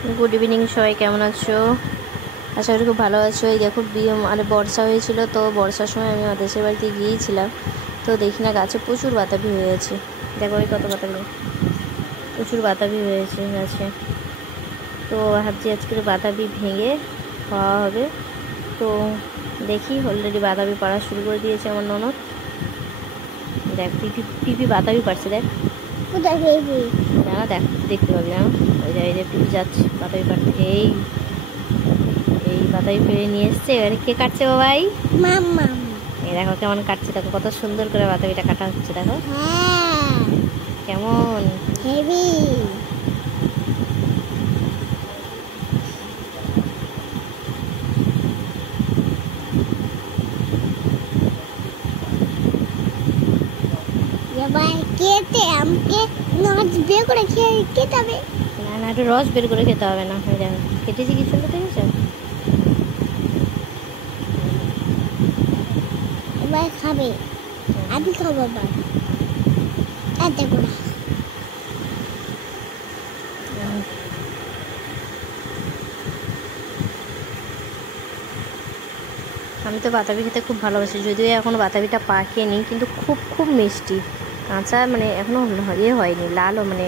Good evening सबाई केमन आछो आशा करी खूब भालो आछो। এই দেখো মানে বর্ষা হয়েছিল তো বর্ষার সময় আমি দেশের বাড়িতে গিয়েছিলাম তো দেখি না গাছে প্রচুর বাতাবি হয়ে আছে। দেখো এই কত বাতাবি, প্রচুর বাতাবি হয়েছে গাছে। তো ভাবছি আজকে বাতাবি ভেঙে খাওয়া হবে। তো দেখি অলরেডি বাতাবি পাড়া শুরু করে দিয়েছে আমার ননদ। দেখ পিপি পিপি বাতাবি পারছে, দেখ না দেখ দেখতে পাবি না। ওই যে পিপি যাচ্ছে বাতাবি পাড়তে। এই এই বাতাবি পেরে নিয়ে এসছে। এবারে কে কাটছে বাবাই? মাম্মা। এই দেখো কেমন কাটছে, দেখো কত সুন্দর করে বাতাবিটা কাটা হচ্ছে। দেখো কেমন হেভি। কেটে আমাকে রস বের করে খেতে হবে। না না একটু রস বের করে খেতে হবে না। হয়ে যাবে কেটেছি কি সুন্দর দেখেছো। এবার খাবে, আমি খাবো এবার। এতে করে আমি তো বাতাবি খেতে খুব ভালোবাসি, যদিও এখনও বাতাবিটা পাকেনি, কিন্তু খুব খুব মিষ্টি। কাঁচা মানে এখনও ইয়ে হয়নি, লালও মানে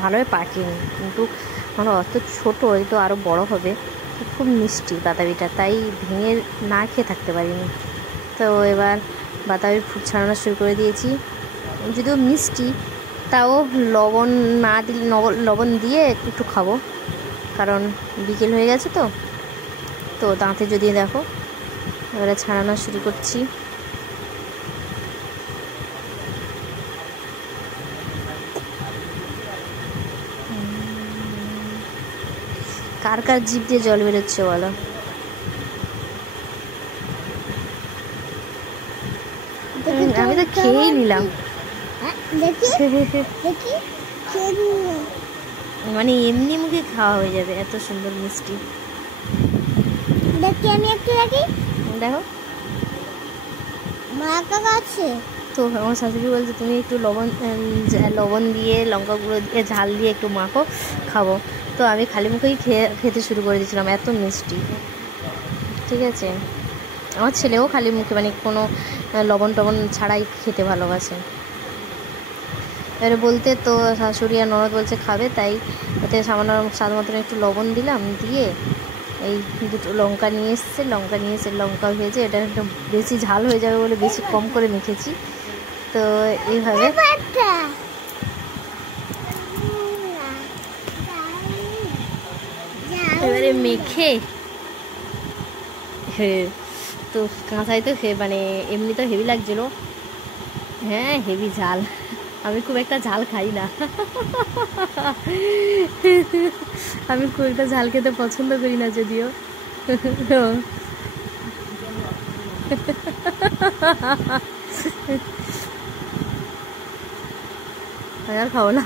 ভালোভাবে পাকেনি, কিন্তু এখনও অত ছোটো, হয়তো আরও বড় হবে। খুব মিষ্টি বাতাবিটা, তাই ভেঙে না খেয়ে থাকতে পারিনি। তো এবার বাতাবির ফুট ছাড়ানো শুরু করে দিয়েছি। যদিও মিষ্টি তাও লবণ না দিলে, লবণ দিয়ে একটু খাবো, কারণ বিকেল হয়ে গেছে তো। তো দাঁতে যদি দেখো এবারে ছাড়ানো শুরু করছি। কার কার জিভ দিয়ে জল বেরোচ্ছে বলো? আমি তো খেয়েই নিলাম। মানে এমনি মুখে খাওয়া হয়ে যাবে, এত সুন্দর মিষ্টি। আমি একটু রাখি, দেখো আছে তো। আমার শাশুড়ি বলছে তুমি একটু লবণ দিয়ে লঙ্কা গুঁড়ো দিয়ে ঝাল দিয়ে একটু মাখো, খাবো। তো আমি খালি মুখেই খেতে শুরু করে দিয়েছিলাম, এত মিষ্টি। ঠিক আছে, আমার ছেলেও খালি মুখে মানে কোনো লবণ টবণ ছাড়াই খেতে ভালোবাসে। এবারে বলতে তো শাশুড়ি আর ননদ বলছে খাবে, তাই ওতে সামান্য স্বাদ মতন একটু লবণ দিলাম, দিয়ে এই দুটো লঙ্কা নিয়ে এসছে, লঙ্কা ভেজে এটা একটু বেশি ঝাল হয়ে যাবে বলে বেশি কম করে মেখেছি। তো এইভাবে এবারে মেখে তো কাঁচাই তো মানে এমনি তো হেভি লাগছিল। হ্যাঁ হেভি ঝাল, আমি খুব একটা ঝাল খাই না। আমি খুব একটা ঝাল খেতে পছন্দ করি না, যদিও। আর খাবো না।